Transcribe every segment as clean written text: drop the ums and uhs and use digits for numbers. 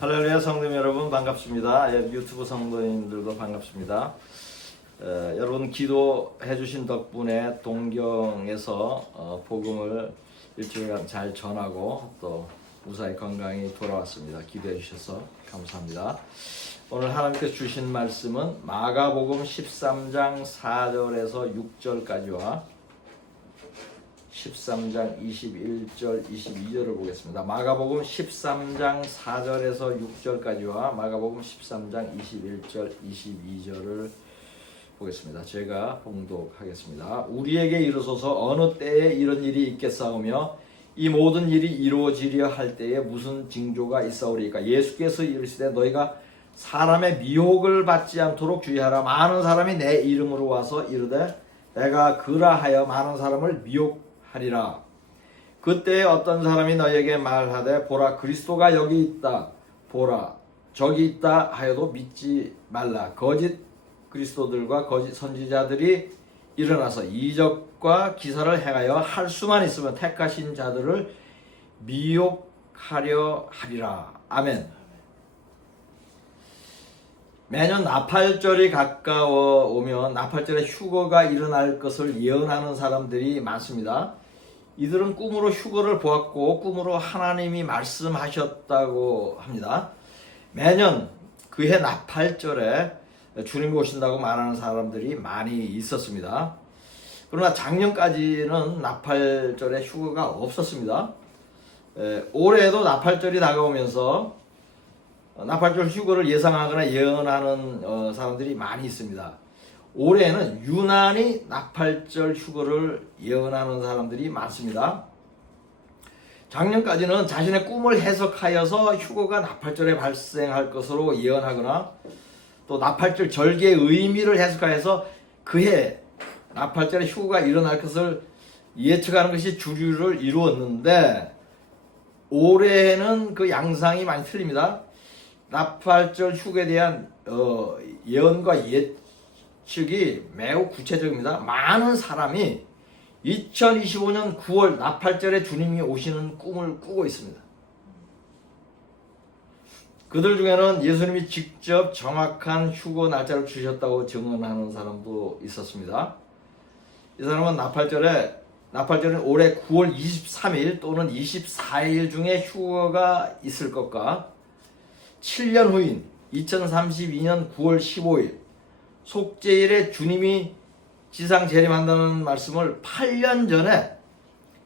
할렐루야 성도님 여러분 반갑습니다. 유튜브 성도님들도 반갑습니다. 여러분 기도해 주신 덕분에 동경에서 복음을 일주일간 잘 전하고 또 무사히 건강히 돌아왔습니다. 기도해 주셔서 감사합니다. 오늘 하나님께서 주신 말씀은 마가복음 13장 4절에서 6절까지와 13장 21절 22절을 보겠습니다. 마가복음 13장 4절에서 6절까지와 마가복음 13장 21절 22절을 보겠습니다. 제가 봉독하겠습니다. 우리에게 이르소서 어느 때에 이런 일이 있겠사오며 이 모든 일이 이루어지려 할 때에 무슨 징조가 있사오리까. 예수께서 이르시되 너희가 사람의 미혹을 받지 않도록 주의하라. 많은 사람이 내 이름으로 와서 이르되 내가 그라하여 많은 사람을 미혹하리라. 그때 어떤 사람이 너희에게 말하되 보라 그리스도가 여기 있다, 보라 저기 있다 하여도 믿지 말라. 거짓 그리스도들과 거짓 선지자들이 일어나서 이적과 기사를 행하여 할 수만 있으면 택하신 자들을 미혹하려 하리라. 아멘. 매년 나팔절이 가까워 오면 나팔절에 휴거가 일어날 것을 예언하는 사람들이 많습니다. 이들은 꿈으로 휴거를 보았고 꿈으로 하나님이 말씀하셨다고 합니다. 매년 그해 나팔절에 주님이 오신다고 말하는 사람들이 많이 있었습니다. 그러나 작년까지는 나팔절에 휴거가 없었습니다. 올해에도 나팔절이 다가오면서 나팔절 휴거를 예상하거나 예언하는 사람들이 많이 있습니다. 올해는 유난히 나팔절 휴거를 예언하는 사람들이 많습니다. 작년까지는 자신의 꿈을 해석하여서 휴거가 나팔절에 발생할 것으로 예언하거나 또 나팔절 절기의 의미를 해석하여서 그해 나팔절에 휴거가 일어날 것을 예측하는 것이 주류를 이루었는데 올해는 그 양상이 많이 틀립니다. 나팔절 휴거에 대한 예언과 예측이 매우 구체적입니다. 많은 사람이 2025년 9월 나팔절에 주님이 오시는 꿈을 꾸고 있습니다. 그들 중에는 예수님이 직접 정확한 휴거 날짜를 주셨다고 증언하는 사람도 있었습니다. 이 사람은 나팔절은 올해 9월 23일 또는 24일 중에 휴거가 있을 것과 7년 후인 2032년 9월 15일 속죄일에 주님이 지상 재림한다는 말씀을 8년 전에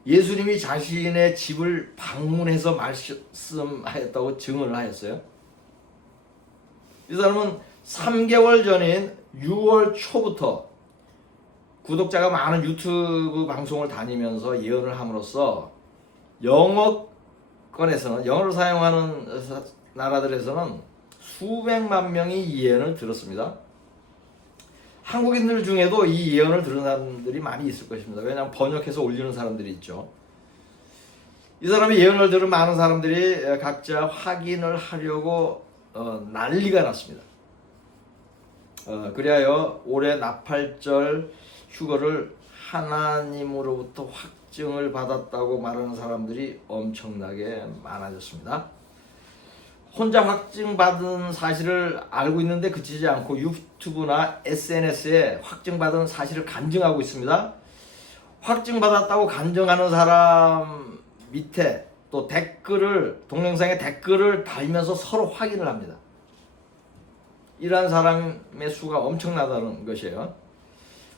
예수님이 자신의 집을 방문해서 말씀하였다고 증언을 하였어요. 이 사람은 3개월 전인 6월 초부터 구독자가 많은 유튜브 방송을 다니면서 예언을 함으로써 영어권에서는 영어를 사용하는 나라들에서는 수백만 명이 이 예언을 들었습니다. 한국인들 중에도 이 예언을 들은 사람들이 많이 있을 것입니다. 왜냐하면 번역해서 올리는 사람들이 있죠. 이 사람의 예언을 들은 많은 사람들이 각자 확인을 하려고 난리가 났습니다. 그리하여 올해 나팔절 휴거를 하나님으로부터 확증을 받았다고 말하는 사람들이 엄청나게 많아졌습니다. 혼자 확증받은 사실을 알고 있는데 그치지 않고 유튜브나 SNS에 확증받은 사실을 간증하고 있습니다. 확증받았다고 간증하는 사람 밑에 또 동영상에 댓글을 달면서 서로 확인을 합니다. 이러한 사람의 수가 엄청나다는 것이에요.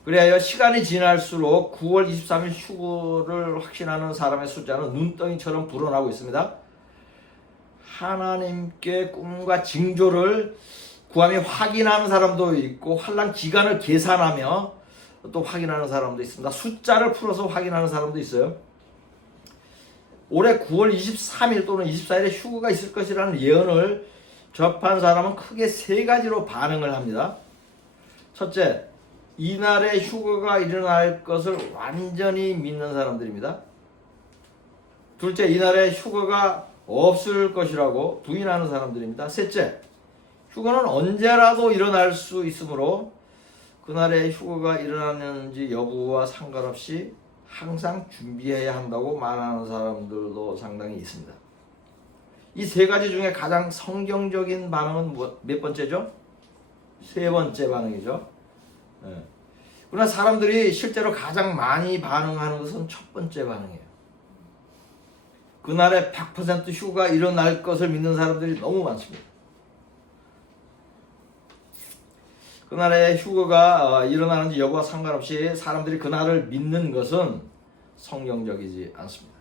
그래야 시간이 지날수록 9월 23일 휴거를 확신하는 사람의 숫자는 눈덩이처럼 불어나고 있습니다. 하나님께 꿈과 징조를 구하며 확인하는 사람도 있고 환난 기간을 계산하며 또 확인하는 사람도 있습니다. 숫자를 풀어서 확인하는 사람도 있어요. 올해 9월 23일 또는 24일에 휴거가 있을 것이라는 예언을 접한 사람은 크게 세 가지로 반응을 합니다. 첫째, 이날에 휴거가 일어날 것을 완전히 믿는 사람들입니다. 둘째, 이날에 휴거가 없을 것이라고 부인하는 사람들입니다. 셋째, 휴거는 언제라도 일어날 수 있으므로 그날에 휴거가 일어나는지 여부와 상관없이 항상 준비해야 한다고 말하는 사람들도 상당히 있습니다. 이 세 가지 중에 가장 성경적인 반응은 몇 번째죠? 세 번째 반응이죠. 예. 그러나 사람들이 실제로 가장 많이 반응하는 것은 첫 번째 반응이에요. 그날에 100% 휴가 일어날 것을 믿는 사람들이 너무 많습니다. 그날에 휴가가 일어나는지 여부와 상관없이 사람들이 그날을 믿는 것은 성경적이지 않습니다.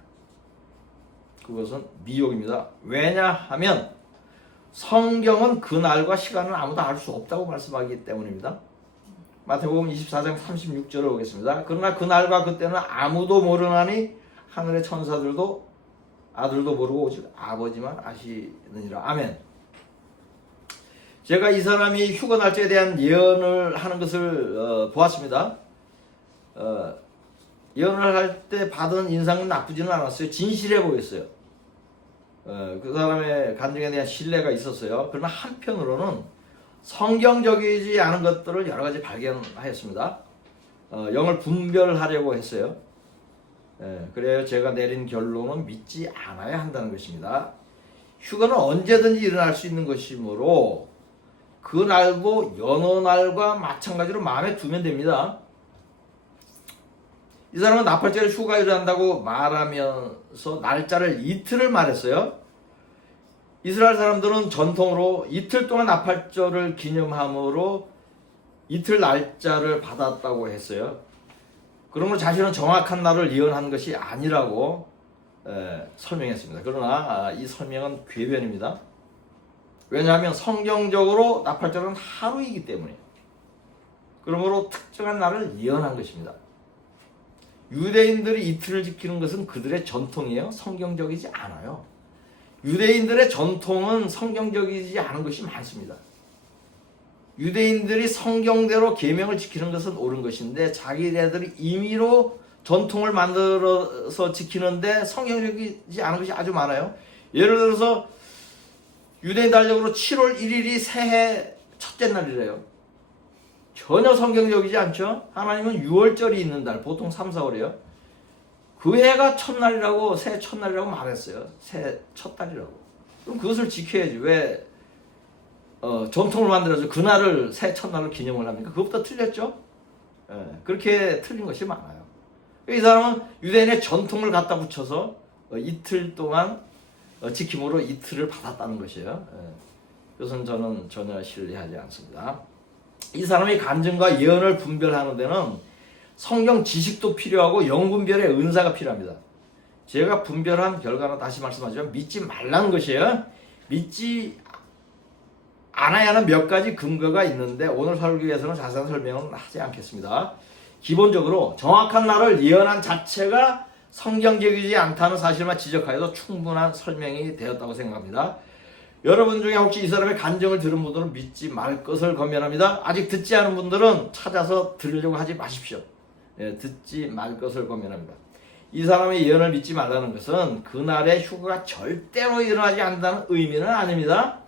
그것은 미혹입니다. 왜냐하면 성경은 그날과 시간을 아무도 알 수 없다고 말씀하기 때문입니다. 마태복음 24장 36절을 보겠습니다. 그러나 그날과 그때는 아무도 모르나니 하늘의 천사들도 아들도 모르고 오직 아버지만 아시느니라. 아멘. 제가 이 사람이 휴가 날짜에 대한 예언을 하는 것을 보았습니다. 예언을 할 때 받은 인상은 나쁘지는 않았어요. 진실해 보였어요. 그 사람의 간증에 대한 신뢰가 있었어요. 그러나 한편으로는 성경적이지 않은 것들을 여러 가지 발견하였습니다. 영을 분별하려고 했어요. 그래요. 제가 내린 결론은 믿지 않아야 한다는 것입니다. 휴가는 언제든지 일어날 수 있는 것이므로 그 날도 여느 날과 마찬가지로 마음에 두면 됩니다. 이 사람은 나팔절에 휴가 일어난다고 말하면서 날짜를 이틀을 말했어요. 이스라엘 사람들은 전통으로 이틀 동안 나팔절을 기념함으로 이틀 날짜를 받았다고 했어요. 그러므로 자신은 정확한 날을 예언한 것이 아니라고 설명했습니다. 그러나 이 설명은 궤변입니다. 왜냐하면 성경적으로 나팔절은 하루이기 때문에 그러므로 특정한 날을 예언한 것입니다. 유대인들이 이틀을 지키는 것은 그들의 전통이에요. 성경적이지 않아요. 유대인들의 전통은 성경적이지 않은 것이 많습니다. 유대인들이 성경대로 계명을 지키는 것은 옳은 것인데 자기네들이 임의로 전통을 만들어서 지키는데 성경적이지 않은 것이 아주 많아요. 예를 들어서 유대인 달력으로 7월 1일이 새해 첫째 날이래요. 전혀 성경적이지 않죠. 하나님은 6월절이 있는 달, 보통 3, 4월이에요. 그 해가 첫날이라고, 새해 첫날이라고 말했어요. 새해 첫달이라고. 그럼 그것을 지켜야지. 왜 전통을 만들어서 그날을 새해 첫날로 기념을 합니까? 그것부터 틀렸죠. 그렇게 틀린 것이 많아요. 이 사람은 유대인의 전통을 갖다 붙여서 이틀 동안 지킴으로 이틀을 받았다는 것이에요. 그것은 저는 전혀 신뢰하지 않습니다. 이 사람이 간증과 예언을 분별하는 데는 성경 지식도 필요하고 영분별의 은사가 필요합니다. 제가 분별한 결과는 다시 말씀하지만 믿지 말라는 것이에요. 믿지 않아야 하는 몇 가지 근거가 있는데 오늘 설교에서는 자세한 설명은 하지 않겠습니다. 기본적으로 정확한 날을 예언한 자체가 성경적이지 않다는 사실만 지적하여도 충분한 설명이 되었다고 생각합니다. 여러분 중에 혹시 이 사람의 간증을 들은 분들은 믿지 말 것을 권면합니다. 아직 듣지 않은 분들은 찾아서 들으려고 하지 마십시오. 듣지 말 것을 권면합니다. 이 사람의 예언을 믿지 말라는 것은 그날의 휴가가 절대로 일어나지 않는다는 의미는 아닙니다.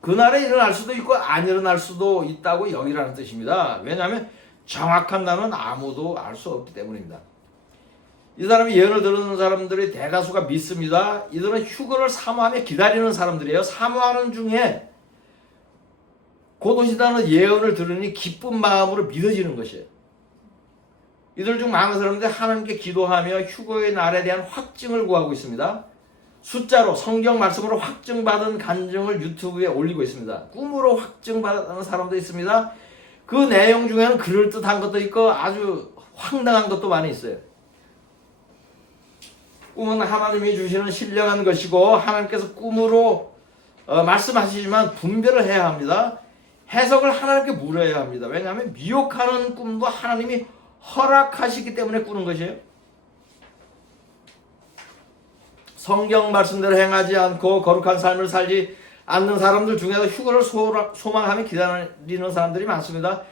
그날에 일어날 수도 있고 안 일어날 수도 있다고 여기라는 뜻입니다. 왜냐하면 정확한 날은 아무도 알 수 없기 때문입니다. 이 사람이 예언을 들은 사람들이 대다수가 믿습니다. 이들은 휴거를 사모하며 기다리는 사람들이에요. 사모하는 중에 곧 오시다는 예언을 들으니 기쁜 마음으로 믿어지는 것이에요. 이들 중 많은 사람들이 하나님께 기도하며 휴거의 날에 대한 확증을 구하고 있습니다. 숫자로 성경 말씀으로 확증받은 간증을 유튜브에 올리고 있습니다. 꿈으로 확증받는 사람도 있습니다. 그 내용 중에는 그럴듯한 것도 있고 아주 황당한 것도 많이 있어요. 꿈은 하나님이 주시는 신령한 것이고 하나님께서 꿈으로 말씀하시지만 분별을 해야 합니다. 해석을 하나님께 물어야 합니다. 왜냐하면 미혹하는 꿈도 하나님이 허락하시기 때문에 꾸는 것이에요. 성경 말씀대로 행하지 않고 거룩한 삶을 살지 않는 사람들 중에서 휴거를 소망하며 기다리는 사람들이 많습니다.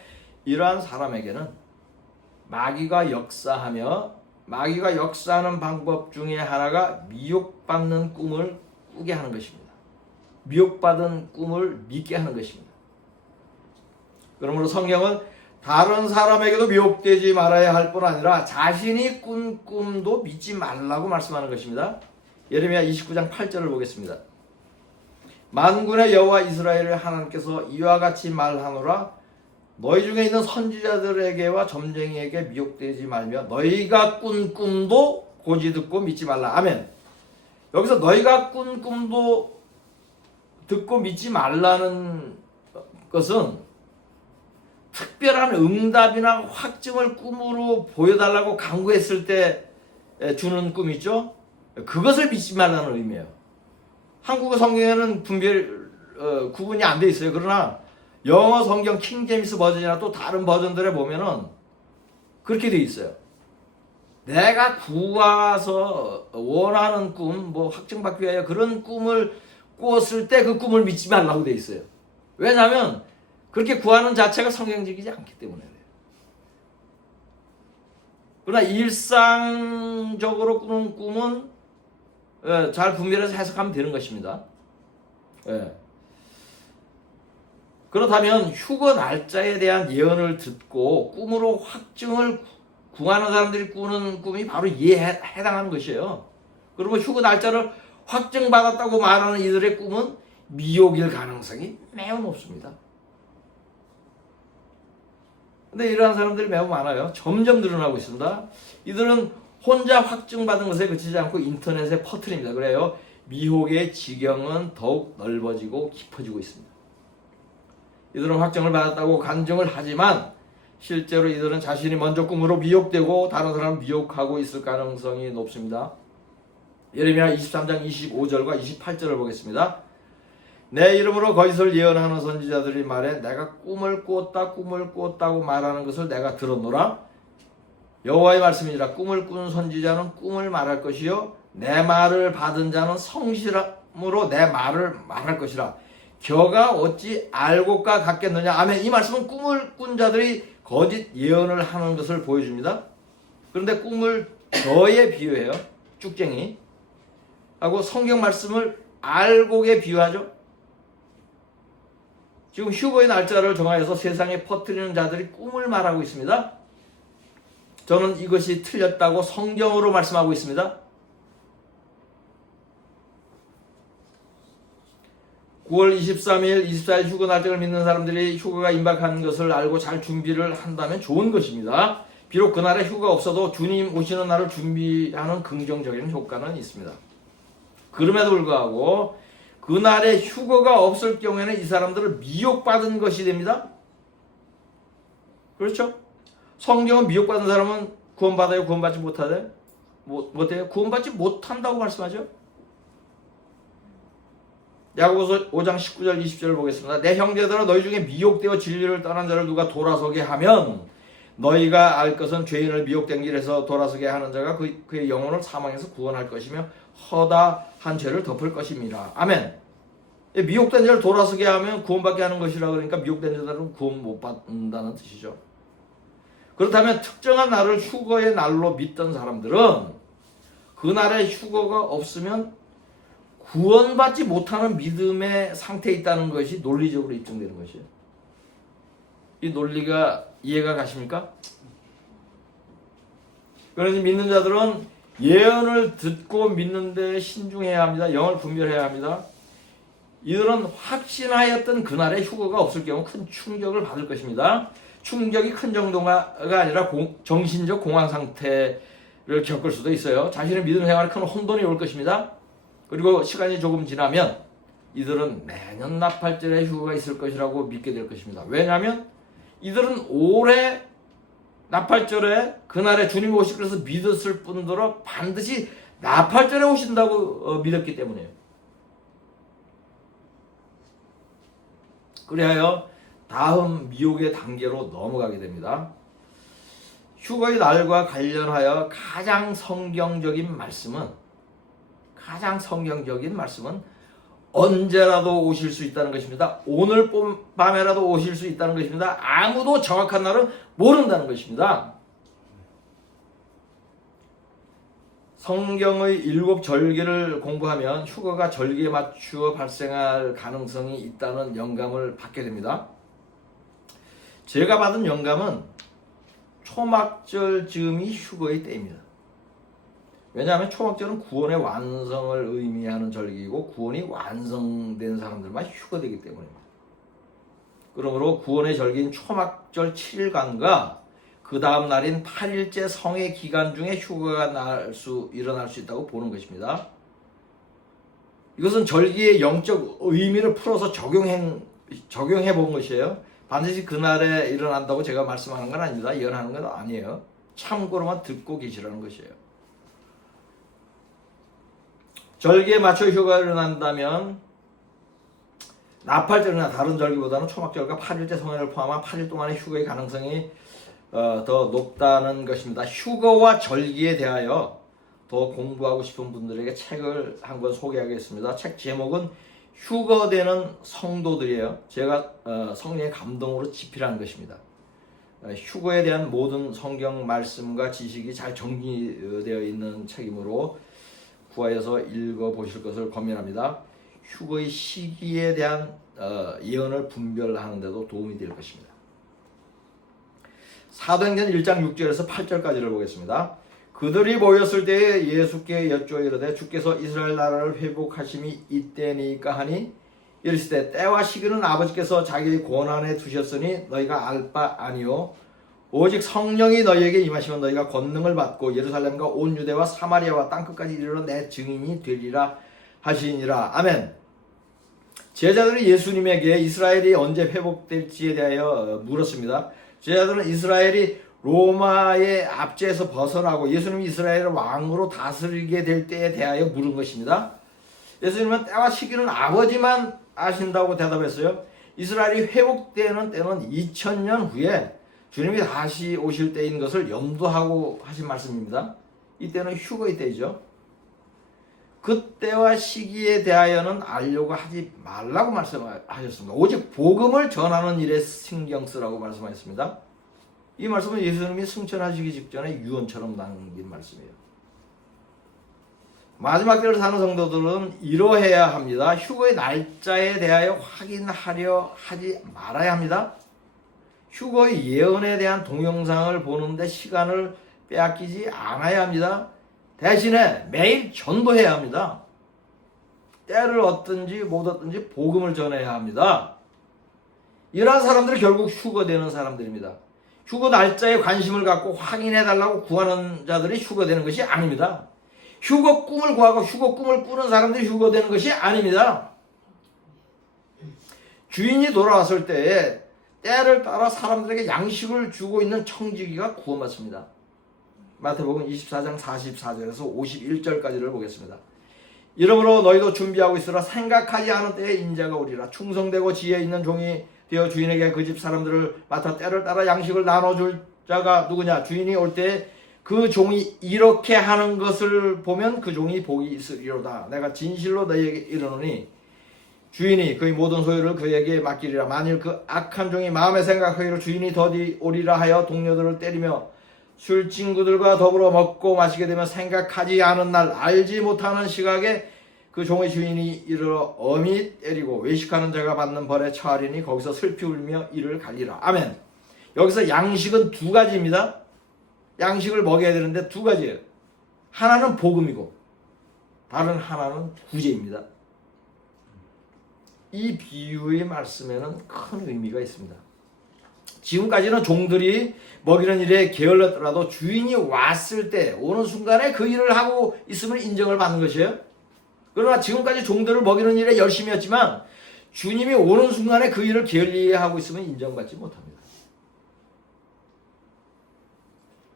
이러한 사람에게는 마귀가 역사하는 방법 중에 하나가 미혹받는 꿈을 꾸게 하는 것입니다. 미혹받은 꿈을 믿게 하는 것입니다. 그러므로 성경은 다른 사람에게도 미혹되지 말아야 할 뿐 아니라 자신이 꾼 꿈도 믿지 말라고 말씀하는 것입니다. 예레미야 29장 8절을 보겠습니다. 만군의 여호와 이스라엘의 하나님께서 이와 같이 말하노라. 너희 중에 있는 선지자들에게와 점쟁이에게 미혹되지 말며 너희가 꾼 꿈도 고지 듣고 믿지 말라. 아멘. 여기서 너희가 꾼 꿈도 듣고 믿지 말라는 것은 특별한 응답이나 확증을 꿈으로 보여달라고 간구했을 때 주는 꿈 있죠? 그것을 믿지 말라는 의미예요. 한국어 성경에는 구분이 안 돼 있어요. 그러나 영어 성경 킹제임스 버전이나 또 다른 버전들에 보면은 그렇게 돼 있어요. 내가 구하서 원하는 꿈, 뭐 확증받기 위하여 그런 꿈을 꾸었을 때 그 꿈을 믿지 말라고 돼 있어요. 왜냐하면 그렇게 구하는 자체가 성경적이지 않기 때문에 그래요. 그러나 일상적으로 꾸는 꿈은 잘 분별해서 해석하면 되는 것입니다. 그렇다면 휴거 날짜에 대한 예언을 듣고 꿈으로 확증을 구하는 사람들이 꾸는 꿈이 바로 이에 해당하는 것이에요. 그리고 휴거 날짜를 확증받았다고 말하는 이들의 꿈은 미혹일 가능성이 매우 높습니다. 근데 이러한 사람들이 매우 많아요. 점점 늘어나고 있습니다. 이들은 혼자 확증받은 것에 그치지 않고 인터넷에 퍼뜨립니다. 그래요. 미혹의 지경은 더욱 넓어지고 깊어지고 있습니다. 이들은 확증을 받았다고 간증을 하지만 실제로 이들은 자신이 먼저 꿈으로 미혹되고 다른 사람을 미혹하고 있을 가능성이 높습니다. 예레미야 23장 25절과 28절을 보겠습니다. 내 이름으로 거짓을 예언하는 선지자들이 말해 내가 꿈을 꾸었다고 말하는 것을 내가 들었노라. 여호와의 말씀이니라. 꿈을 꾼 선지자는 꿈을 말할 것이요 내 말을 받은 자는 성실함으로 내 말을 말할 것이라. 겨가 어찌 알고까 같겠느냐. 아멘. 이 말씀은 꿈을 꾼 자들이 거짓 예언을 하는 것을 보여줍니다. 그런데 꿈을 겨에 비유해요. 쭉쟁이 하고 성경 말씀을 알곡에 비유하죠. 지금 휴거의 날짜를 정하여서 세상에 퍼뜨리는 자들이 꿈을 말하고 있습니다. 저는 이것이 틀렸다고 성경으로 말씀하고 있습니다. 9월 23일, 24일 휴거 날짜를 믿는 사람들이 휴거가 임박한 것을 알고 잘 준비를 한다면 좋은 것입니다. 비록 그날에 휴거가 없어도 주님 오시는 날을 준비하는 긍정적인 효과는 있습니다. 그럼에도 불구하고 그날에 휴거가 없을 경우에는 이 사람들을 미혹받은 것이 됩니다. 그렇죠? 성경은 미혹받은 사람은 구원받아요? 구원받지 못하대요? 못해요? 구원받지 못한다고 말씀하죠? 야고보서 5장 19절 20절을 보겠습니다. 내 형제들아 너희 중에 미혹되어 진리를 떠난 자를 누가 돌아서게 하면 너희가 알 것은 죄인을 미혹된 길에서 돌아서게 하는 자가 그의 영혼을 사망에서 구원할 것이며 허다한 죄를 덮을 것입니다. 아멘. 미혹된 자를 돌아서게 하면 구원받게 하는 것이라 그러니까 미혹된 자들은 구원 못 받는다는 뜻이죠. 그렇다면 특정한 날을 휴거의 날로 믿던 사람들은 그날에 휴거가 없으면 구원받지 못하는 믿음의 상태에 있다는 것이 논리적으로 입증되는 것이에요. 이 논리가 이해가 가십니까? 그래서 믿는 자들은 예언을 듣고 믿는 데 신중해야 합니다. 영을 분별해야 합니다. 이들은 확신하였던 그날에 휴거가 없을 경우 큰 충격을 받을 것입니다. 충격이 큰 정도가 아니라 정신적 공황 상태를 겪을 수도 있어요. 자신의 믿음 생활에 큰 혼돈이 올 것입니다. 그리고 시간이 조금 지나면 이들은 매년 나팔절에 휴거가 있을 것이라고 믿게 될 것입니다. 왜냐하면 이들은 올해 나팔절에 그날에 주님 오실 것을 믿었을 뿐더러 반드시 나팔절에 오신다고 믿었기 때문에요. 그래야 다음 미혹의 단계로 넘어가게 됩니다. 휴거의 날과 관련하여 가장 성경적인 말씀은 언제라도 오실 수 있다는 것입니다. 오늘 밤에라도 오실 수 있다는 것입니다. 아무도 정확한 날은 모른다는 것입니다. 성경의 7 절기를 공부하면 휴거가 절기에 맞추어 발생할 가능성이 있다는 영감을 받게 됩니다. 제가 받은 영감은 초막절 즈음이 휴거의 때입니다. 왜냐하면 초막절은 구원의 완성을 의미하는 절기이고 구원이 완성된 사람들만 휴거되기 때문입니다. 그러므로 구원의 절기인 초막절 7일간과 그 다음 날인 8일째 성회 기간 중에 휴거가 일어날 수 있다고 보는 것입니다. 이것은 절기의 영적 의미를 풀어서 적용해 본 것이에요. 반드시 그날에 일어난다고 제가 말씀하는 건 아닙니다. 예언하는 건 아니에요. 참고로만 듣고 계시라는 것이에요. 절기에 맞춰 휴가가 일어난다면 나팔절이나 다른 절기보다는 초막절과 8일째 성회를 포함한 8일 동안의 휴거의 가능성이 더 높다는 것입니다. 휴거와 절기에 대하여 더 공부하고 싶은 분들에게 책을 한 권 소개하겠습니다. 책 제목은 휴거되는 성도들이에요. 제가 성령의 감동으로 집필한 것입니다. 휴거에 대한 모든 성경 말씀과 지식이 잘 정리되어 있는 책이므로 구하여서 읽어보실 것을 권면합니다. 휴거의 시기에 대한 예언을 분별하는 데도 도움이 될 것입니다. 사도행전 1장 6절에서 8절까지를 보겠습니다. 그들이 모였을 때에 예수께 여쭈어 이르되 주께서 이스라엘 나라를 회복하심이 이때니까 하니 이르시되 때와 시기는 아버지께서 자기의 권한에 두셨으니 너희가 알 바 아니요 오직 성령이 너희에게 임하시면 너희가 권능을 받고 예루살렘과 온 유대와 사마리아와 땅끝까지 이르러 내 증인이 되리라 하시니라. 아멘. 제자들이 예수님에게 이스라엘이 언제 회복될지에 대하여 물었습니다. 제자들은 이스라엘이 로마의 압제에서 벗어나고 예수님이 이스라엘을 왕으로 다스리게 될 때에 대하여 물은 것입니다. 예수님은 때와 시기는 아버지만 아신다고 대답했어요. 이스라엘이 회복되는 때는 2000년 후에 주님이 다시 오실 때인 것을 염두하고 하신 말씀입니다. 이때는 휴거의 때이죠. 그때와 시기에 대하여는 알려고 하지 말라고 말씀하셨습니다. 오직 복음을 전하는 일에 신경 쓰라고 말씀하셨습니다. 이 말씀은 예수님이 승천하시기 직전에 유언처럼 남긴 말씀이에요. 마지막 때를 사는 성도들은 이러해야 합니다. 휴거의 날짜에 대하여 확인하려 하지 말아야 합니다. 휴거의 예언에 대한 동영상을 보는데 시간을 빼앗기지 않아야 합니다. 대신에 매일 전도해야 합니다. 때를 얻든지 못 얻든지 복음을 전해야 합니다. 이러한 사람들이 결국 휴거되는 사람들입니다. 휴거 날짜에 관심을 갖고 확인해달라고 구하는 자들이 휴거되는 것이 아닙니다. 휴거 꿈을 구하고 휴거 꿈을 꾸는 사람들이 휴거되는 것이 아닙니다. 주인이 돌아왔을 때에 때를 따라 사람들에게 양식을 주고 있는 청지기가 구원받습니다. 마태복음 24장 44절에서 51절까지를 보겠습니다. 이러므로 너희도 준비하고 있으라. 생각하지 않은 때에 인자가 오리라. 충성되고 지혜 있는 종이 되어 주인에게 그 집 사람들을 맡아 때를 따라 양식을 나눠줄 자가 누구냐? 주인이 올 때 그 종이 이렇게 하는 것을 보면 그 종이 복이 있으리로다. 내가 진실로 너희에게 이르노니 주인이 그의 모든 소유를 그에게 맡기리라. 만일 그 악한 종이 마음에 생각하기로 주인이 더디 오리라 하여 동료들을 때리며 술친구들과 더불어 먹고 마시게 되면 생각하지 않은 날 알지 못하는 시각에 그 종의 주인이 이르러 엄히 때리고 외식하는 자가 받는 벌에 처하리니 거기서 슬피 울며 이를 갈리라. 아멘. 여기서 양식은 두 가지입니다. 양식을 먹여야 되는데 두 가지예요. 하나는 복음이고 다른 하나는 구제입니다. 이 비유의 말씀에는 큰 의미가 있습니다. 지금까지는 종들이 먹이는 일에 게을렀더라도 주인이 왔을 때 오는 순간에 그 일을 하고 있으면 인정을 받는 것이에요. 그러나 지금까지 종들을 먹이는 일에 열심히 했지만 주님이 오는 순간에 그 일을 게을리하고 있으면 인정받지 못합니다.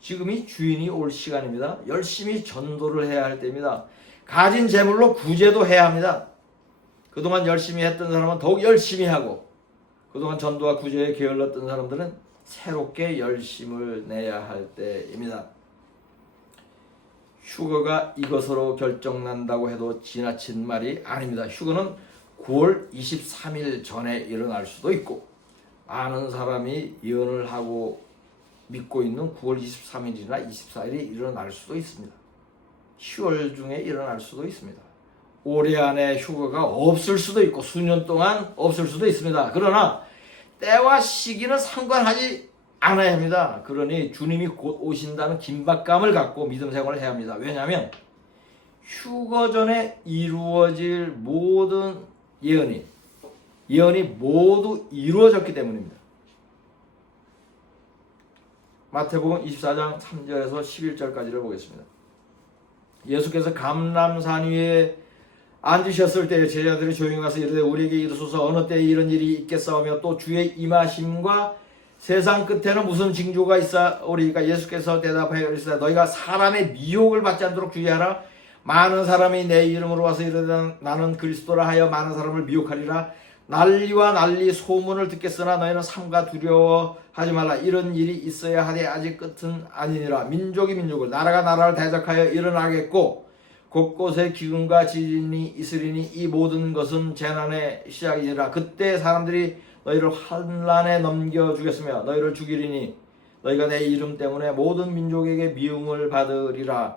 지금이 주인이 올 시간입니다. 열심히 전도를 해야 할 때입니다. 가진 재물로 구제도 해야 합니다. 그동안 열심히 했던 사람은 더욱 열심히 하고 그동안 전도와 구제에 게을렀던 사람들은 새롭게 열심을 내야 할 때입니다. 휴거가 이것으로 결정난다고 해도 지나친 말이 아닙니다. 휴거는 9월 23일 전에 일어날 수도 있고 많은 사람이 예언을 하고 믿고 있는 9월 23일이나 24일이 일어날 수도 있습니다. 10월 중에 일어날 수도 있습니다. 올해 안에 휴거가 없을 수도 있고 수년 동안 없을 수도 있습니다. 그러나 때와 시기는 상관하지 않아야 합니다. 그러니 주님이 곧 오신다는 긴박감을 갖고 믿음 생활을 해야 합니다. 왜냐하면 휴거 전에 이루어질 모든 예언이 모두 이루어졌기 때문입니다. 마태복음 24장 3절에서 11절까지를 보겠습니다. 예수께서 감람산 위에 앉으셨을 때 제자들이 조용히 가서 이르되 우리에게 이르소서 어느 때에 이런 일이 있겠사오며 또 주의 임하심과 세상 끝에는 무슨 징조가 있사오리까? 예수께서 대답하여 이르시되 너희가 사람의 미혹을 받지 않도록 주의하라. 많은 사람이 내 이름으로 와서 이르되 나는 그리스도라 하여 많은 사람을 미혹하리라. 난리와 난리 소문을 듣겠으나 너희는 삼가 두려워하지 말라. 이런 일이 있어야 하되 아직 끝은 아니니라. 민족이 민족을 나라가 나라를 대적하여 일어나겠고 곳곳에 기근과 지진이 있으리니 이 모든 것은 재난의 시작이니라. 그때 사람들이 너희를 환난에 넘겨주겠으며 너희를 죽이리니 너희가 내 이름 때문에 모든 민족에게 미움을 받으리라.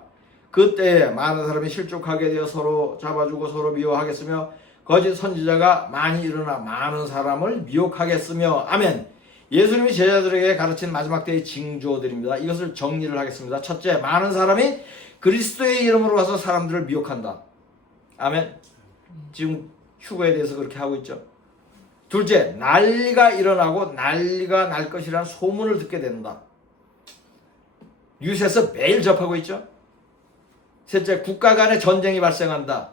그때에 많은 사람이 실족하게 되어 서로 잡아주고 서로 미워하겠으며 거짓 선지자가 많이 일어나 많은 사람을 미혹하겠으며. 아멘. 예수님이 제자들에게 가르친 마지막 때의 징조들입니다. 이것을 정리를 하겠습니다. 첫째, 많은 사람이 그리스도의 이름으로 와서 사람들을 미혹한다. 아멘. 지금 휴거에 대해서 그렇게 하고 있죠. 둘째, 난리가 일어나고 난리가 날 것이라는 소문을 듣게 된다. 뉴스에서 매일 접하고 있죠. 셋째, 국가 간의 전쟁이 발생한다.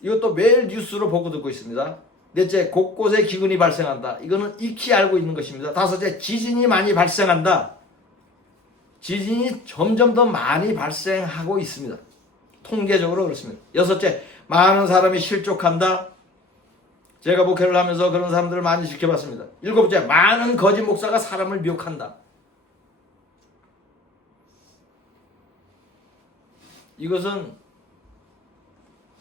이것도 매일 뉴스로 보고 듣고 있습니다. 넷째, 곳곳에 기근이 발생한다. 이거는 익히 알고 있는 것입니다. 다섯째, 지진이 많이 발생한다. 지진이 점점 더 많이 발생하고 있습니다. 통계적으로 그렇습니다. 여섯째, 많은 사람이 실족한다. 제가 목회를 하면서 그런 사람들을 많이 지켜봤습니다. 일곱째, 많은 거짓 목사가 사람을 미혹한다. 이것은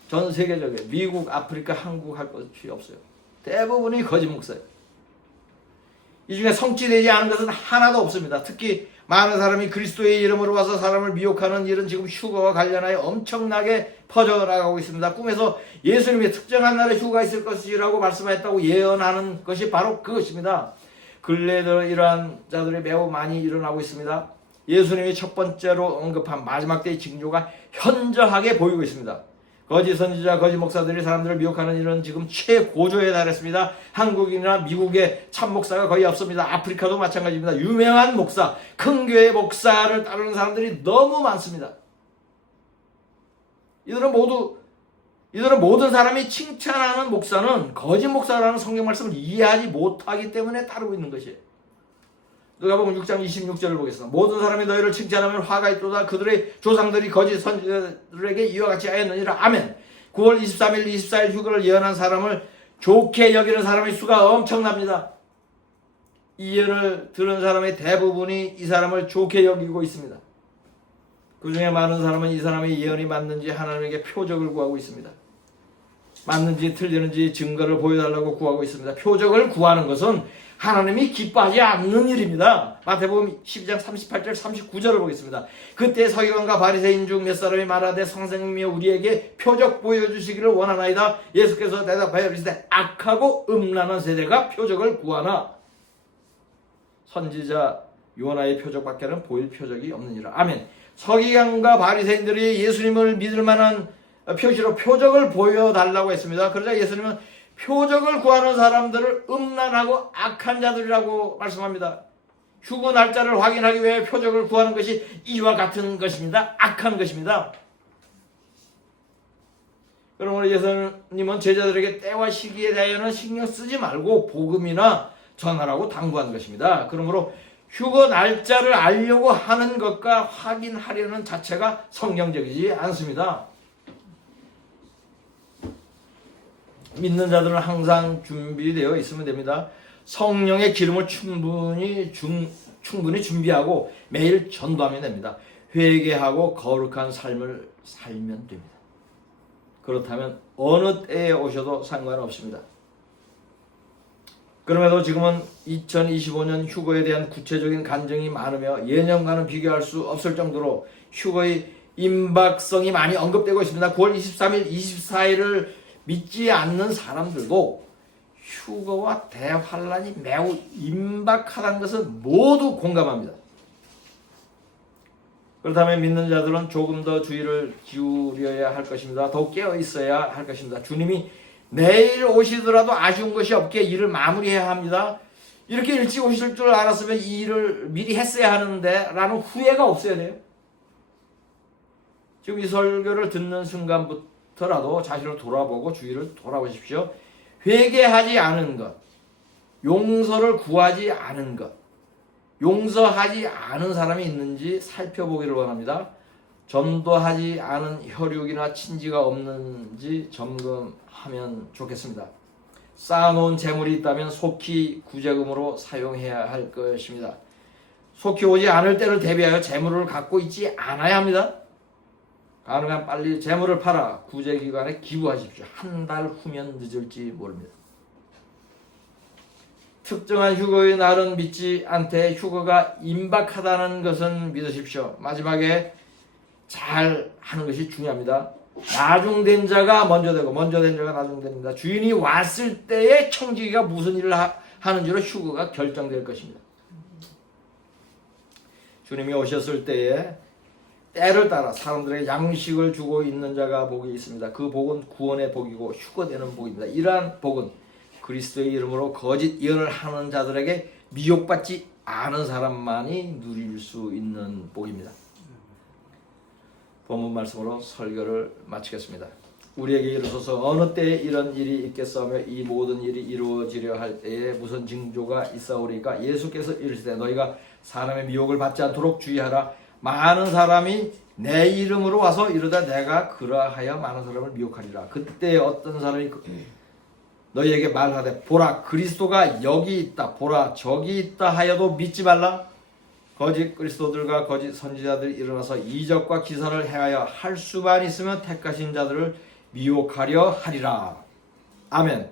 전 세계적인 미국, 아프리카, 한국 할 것이 없어요. 대부분이 거짓 목사예요. 이 중에 성취되지 않은 것은 하나도 없습니다. 특히 많은 사람이 그리스도의 이름으로 와서 사람을 미혹하는 일은 지금 휴거와 관련하여 엄청나게 퍼져나가고 있습니다. 꿈에서 예수님의 특정한 날에 휴거가 있을 것이라고 말씀했다고 예언하는 것이 바로 그것입니다. 근래 들어 이러한 자들이 매우 많이 일어나고 있습니다. 예수님이 첫 번째로 언급한 마지막 때의 징조가 현저하게 보이고 있습니다. 거짓 선지자, 거짓 목사들이 사람들을 미혹하는 일은 지금 최고조에 달했습니다. 한국이나 미국의 참 목사가 거의 없습니다. 아프리카도 마찬가지입니다. 유명한 목사, 큰 교회 목사를 따르는 사람들이 너무 많습니다. 이들은 모든 사람이 칭찬하는 목사는 거짓 목사라는 성경 말씀을 이해하지 못하기 때문에 따르고 있는 것이에요. 누가복음 6장 26절을 보겠습니다. 모든 사람이 너희를 칭찬하면 화가 있도다. 그들의 조상들이 거짓 선지자들에게 이와 같이 하였느니라. 아멘. 9월 23일, 24일 휴거를 예언한 사람을 좋게 여기는 사람의 수가 엄청납니다. 이 예언을 들은 사람의 대부분이 이 사람을 좋게 여기고 있습니다. 그 중에 많은 사람은 이 사람의 예언이 맞는지 하나님에게 표적을 구하고 있습니다. 맞는지 틀리는지 증거를 보여달라고 구하고 있습니다. 표적을 구하는 것은 하나님이 기뻐하지 않는 일입니다. 마태복음 12장 38절 39절을 보겠습니다. 그때 서기관과 바리새인 중 몇 사람이 말하되 선생님이여 우리에게 표적 보여주시기를 원하나이다. 예수께서 대답하여 이르시되 악하고 음란한 세대가 표적을 구하나 선지자 요나의 표적밖에는 보일 표적이 없느니라. 아멘. 서기관과 바리새인들이 예수님을 믿을 만한 표시로 표적을 보여달라고 했습니다. 그러자 예수님은 표적을 구하는 사람들을 음란하고 악한 자들이라고 말씀합니다. 휴거 날짜를 확인하기 위해 표적을 구하는 것이 이와 같은 것입니다. 악한 것입니다. 그러므로 예수님은 제자들에게 때와 시기에 대해서는 신경 쓰지 말고 복음이나 전하라고 당부한 것입니다. 그러므로 휴거 날짜를 알려고 하는 것과 확인하려는 자체가 성경적이지 않습니다. 믿는 자들은 항상 준비되어 있으면 됩니다. 성령의 기름을 충분히 준비하고 매일 전도하면 됩니다. 회개하고 거룩한 삶을 살면 됩니다. 그렇다면 어느 때에 오셔도 상관없습니다. 그럼에도 지금은 2025년 휴거에 대한 구체적인 간증이 많으며 예년과는 비교할 수 없을 정도로 휴거의 임박성이 많이 언급되고 있습니다. 9월 23일, 24일을 믿지 않는 사람들도 휴거와 대환란이 매우 임박하다는 것을 모두 공감합니다. 그렇다면 믿는 자들은 조금 더 주의를 기울여야 할 것입니다. 더욱 깨어 있어야 할 것입니다. 주님이 내일 오시더라도 아쉬운 것이 없게 일을 마무리해야 합니다. 이렇게 일찍 오실 줄 알았으면 이 일을 미리 했어야 하는데 라는 후회가 없어야 돼요. 지금 이 설교를 듣는 순간부터라도 자신을 돌아보고 주위를 돌아보십시오. 회개하지 않은 것, 용서를 구하지 않은 것, 용서하지 않은 사람이 있는지 살펴보기를 원합니다. 전도하지 않은 혈육이나 친지가 없는지 점검하면 좋겠습니다. 쌓아놓은 재물이 있다면 속히 구제금으로 사용해야 할 것입니다. 속히 오지 않을 때를 대비하여 재물을 갖고 있지 않아야 합니다. 가능한 빨리 재물을 팔아 구제기관에 기부하십시오. 한 달 후면 늦을지 모릅니다. 특정한 휴거의 날은 믿지 않되 휴거가 임박하다는 것은 믿으십시오. 마지막에 잘 하는 것이 중요합니다. 나중된 자가 먼저 되고 먼저 된 자가 나중됩니다. 주인이 왔을 때에 청지기가 무슨 일을 하는지로 휴거가 결정될 것입니다. 주님이 오셨을 때에 때를 따라 사람들에게 양식을 주고 있는 자가 복이 있습니다. 그 복은 구원의 복이고 휴거되는 복입니다. 이러한 복은 그리스도의 이름으로 거짓 예언을 하는 자들에게 미혹받지 않은 사람만이 누릴 수 있는 복입니다. 본문 말씀으로 설교를 마치겠습니다. 우리에게 이르소서 어느 때에 이런 일이 있겠사며 이 모든 일이 이루어지려 할 때에 무슨 징조가 있사오리까? 예수께서 이르시되 너희가 사람의 미혹을 받지 않도록 주의하라. 많은 사람이 내 이름으로 와서 이르되 내가 그러하여 많은 사람을 미혹하리라. 그때 어떤 사람이 너희에게 말하되 보라 그리스도가 여기 있다 보라 저기 있다 하여도 믿지 말라. 거짓 그리스도들과 거짓 선지자들이 일어나서 이적과 기사를 행하여 할 수만 있으면 택하신 자들을 미혹하려 하리라. 아멘.